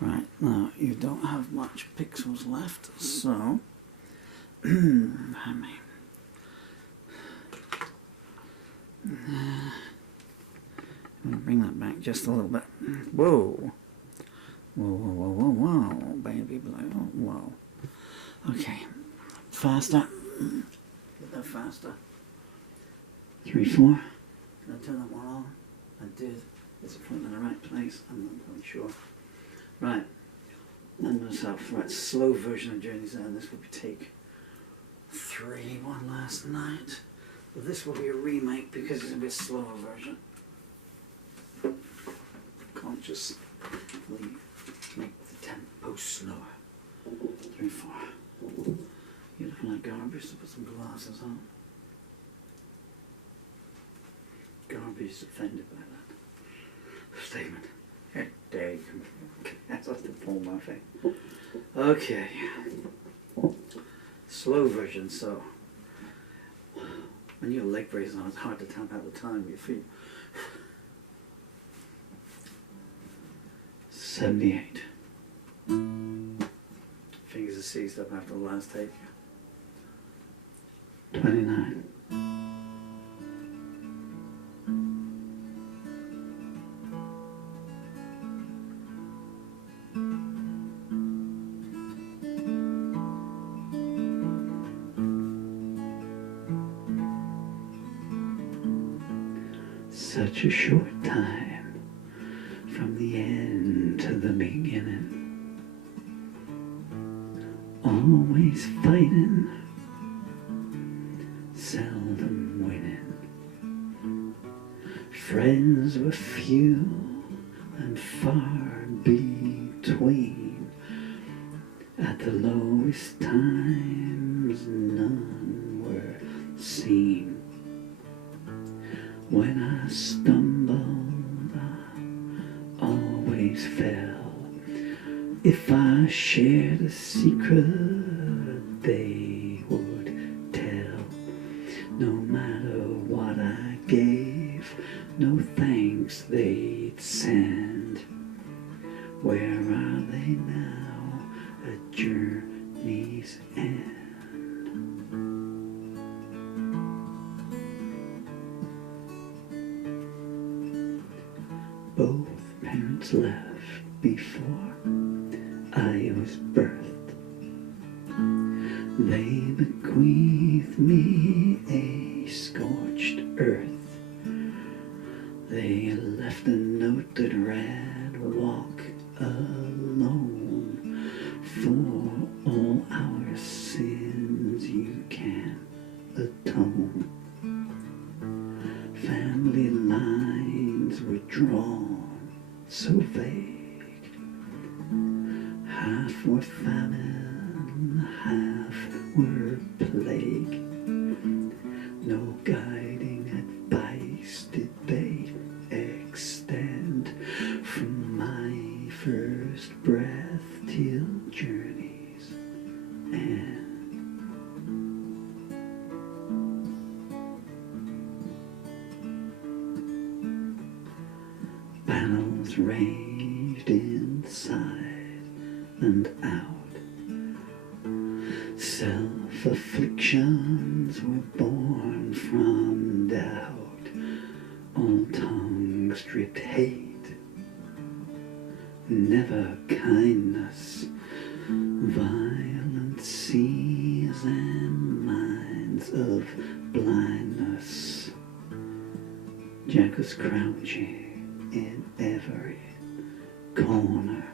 Right, now you don't have much pixels left, so let me bring that back just a little bit. Whoa. Whoa, whoa, whoa, whoa, whoa, baby blue. Whoa. Okay. Faster. Get that faster. 3, 4. Can I turn that one on? I did. Is it pointing in the right place? I'm not really sure. Right. And myself. Right, slow version of Journey's End. This will be take 3, one last night. But this will be a remake because it's a bit slower version. Consciously make the tempo slower. 3, 4. You're looking like garbage, to put some glasses on. Garbage is offended by that statement. There you go. That's off the pull my thing. Okay. Slow version, so when you have leg braces on, it's hard to tap out the time with your feet. 78. Fingers are seized up after the last take. 29. Such a short time from the end to the beginning. Always fighting, seldom winning. Friends were few and far between. At the lowest times none were seen. When I stumbled, I always fell. If I shared a secret, they would tell. No matter what I gave, no thanks they'd send. Where are they now at journey's end? Both parents left before I was birthed. They bequeathed me a scorched earth. They left a note that read, walk alone. For all our sins you can atone. Family lines were drawn so vague. Half were famine, half were plague. No guiding advice did they extend. From my first breath till journey's end. Battles raged inside and out. Self-afflictions were born from doubt. All tongues dripped hate, never kindness. Violent seas and minds of blindness. Jack was crouching in every corner,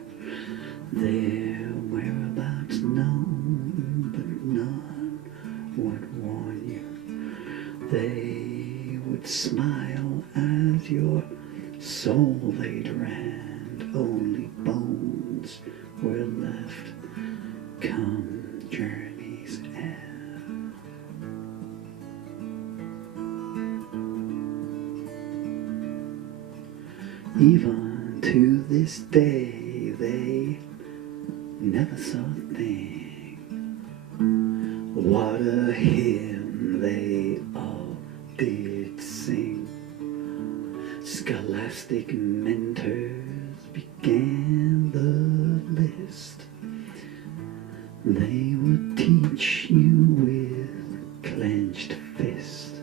their whereabouts known, but none would warn you. They would smile as your soul they'd rend. Only bones were left come journey's end. Even to this day they never saw a thing. What a hymn they all did sing. Scholastic mentors began the They would teach you with clenched fist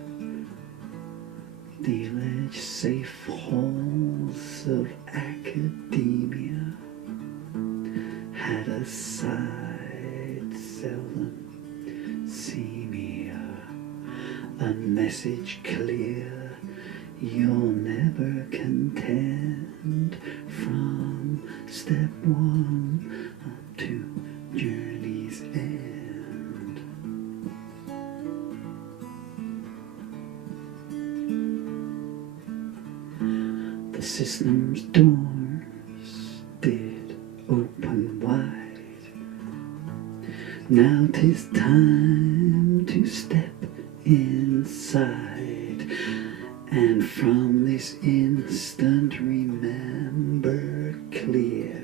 the alleged safe halls of academia had a side seldom seamier, a message clear you'll never contend from step one up to journey's end. The system's doors did open wide. Now 'tis time to step inside, and from this instant remember clear,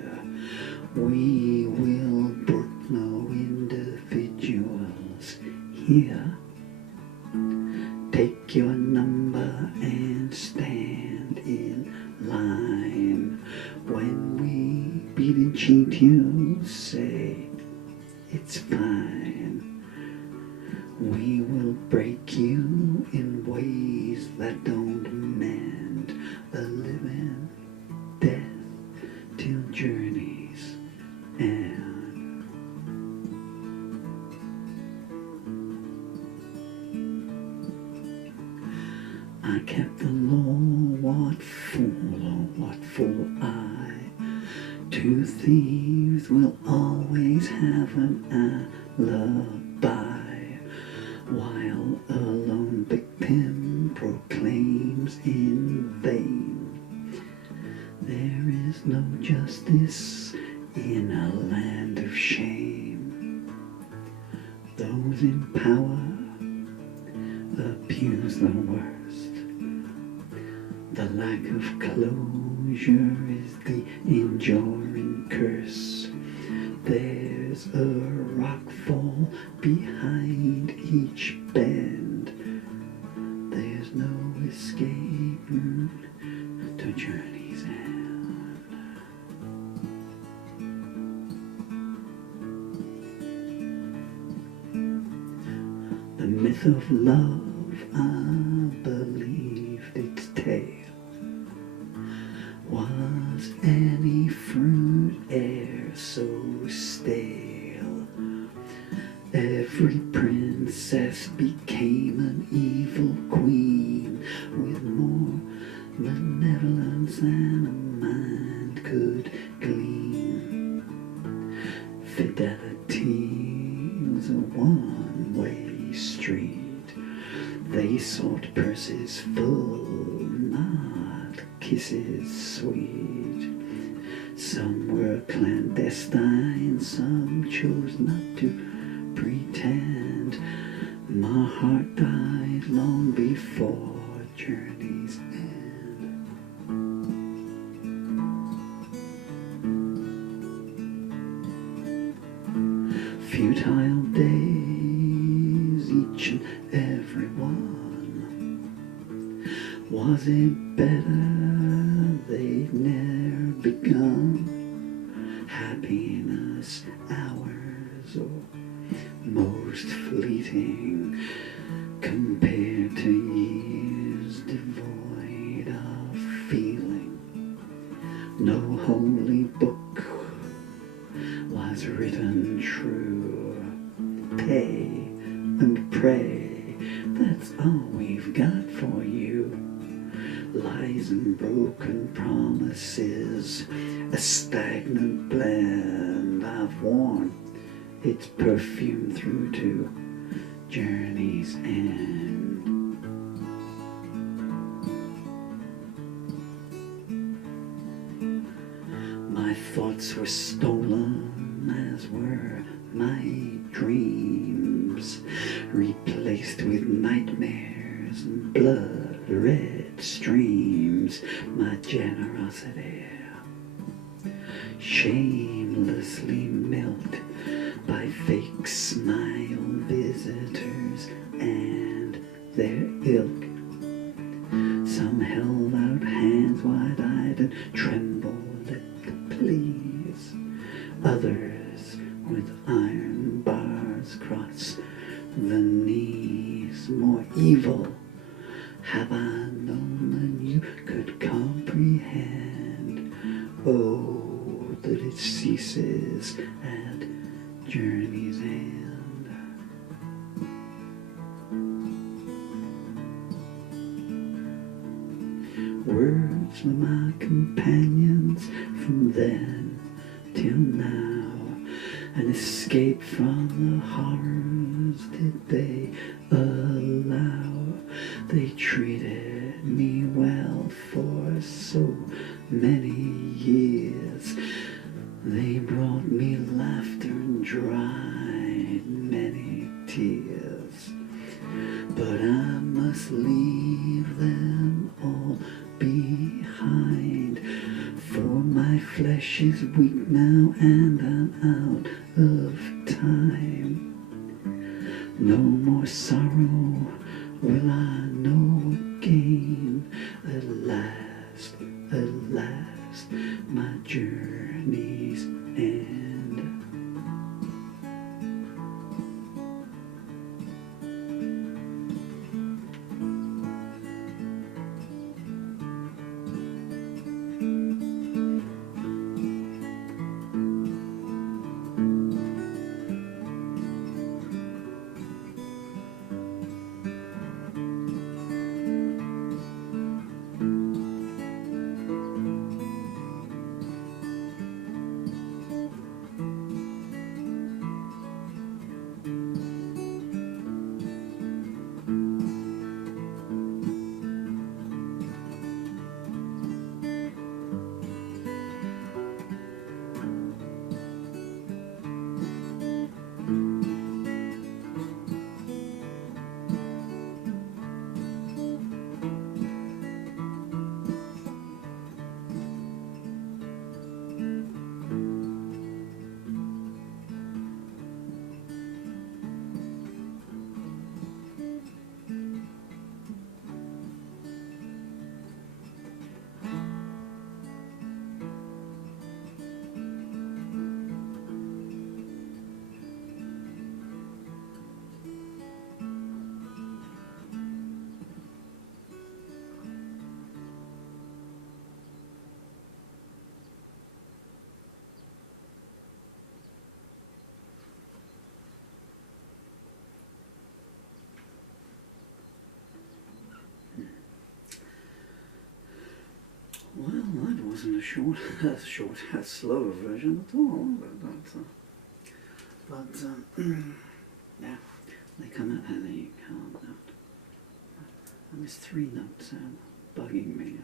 we will brook no individuals here. Take your number and stand in line. When we beat and cheat, you say it's fine. We will break you in ways that don't mend, a living death till journey's end. I kept the law, what fool, oh what fool I. Two thieves will always have an alibi, while a lone victim proclaims in vain. There is no justice in a land of shame. Those in power abuse the worst. The lack of closure is the enduring curse. There's a rockfall behind each bend. There's no escape route to journey's end. The myth of love, I believed its tale. Was any fruit e'er so stale? Every princess became an evil queen, with more benevolence than a mind could glean. Fidelity was a one-way street. They sought purses full, not kisses sweet. Some were clandestine, some chose not to pretend. My heart died long before journey's end. Futile days, each and every one. Was it better they'd ne'er begun? Happiness hours, or most fleeting, compared to years devoid of feeling. No holy book was written true. Pay and pray, that's all we've got for you. Lies and broken promises, a stagnant blend. I've worn its perfume through to journey's end. My thoughts were stolen, as were my dreams, replaced with nightmares and blood-red streams. My generosity shamelessly milked by fake smile visitors and their ilk. Some held out hands wide-eyed and trembled at the pleas. Others with iron evil have I known than you could comprehend. Oh, that it ceases at journey's end. Words were my companions from then till now, an escape from the horrors did they allow. They treated me well for so many years. They brought me laughter and dried many tears. But I must leave them all behind, for my flesh is weak now and I'm out of time. No more sorrow will I know again. At last, my journey's end. Well, that wasn't a slow version at all. Yeah, they come out and they can't note. And there's 3 notes bugging me.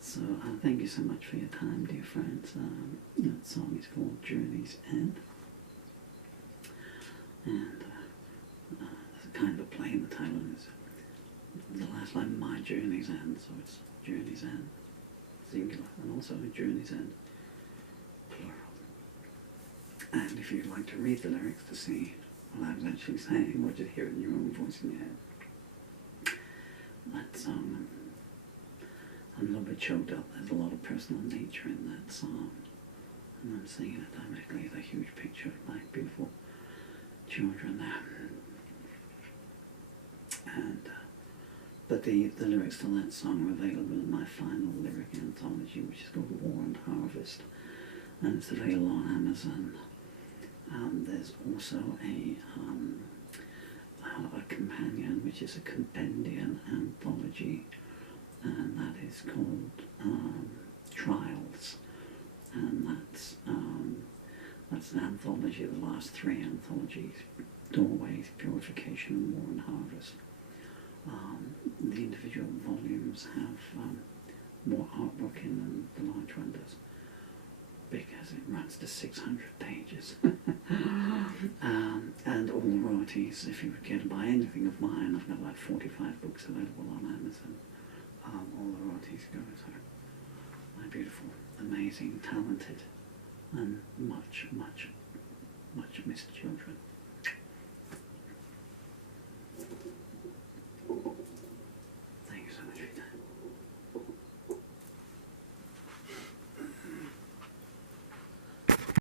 So thank you so much for your time, dear friends. That song is called Journey's End. And there's a kind of a play in the title. Is the last line, my journey's end, so it's journey's end, singular, and also journey's end, plural. And if you'd like to read the lyrics to see what I was actually saying, or just hear it in your own voice in your head, that song, I'm a little bit choked up. There's a lot of personal nature in that song, and I'm singing it directly with a huge picture of my beautiful children there. And but the lyrics to that song are available in my final lyric anthology, which is called War and Harvest, and it's available on Amazon. There's also a companion, which is a compendium anthology, and that is called Trials, and that's an anthology of the last 3 anthologies: Doorways, Purification, and War and Harvest. The individual volumes have more artwork in than the large one does, because it runs to 600 pages. And all the royalties, if you would care to buy anything of mine, I've got about 45 books available on Amazon. All the royalties go to my beautiful, amazing, talented, and much, much, much missed children.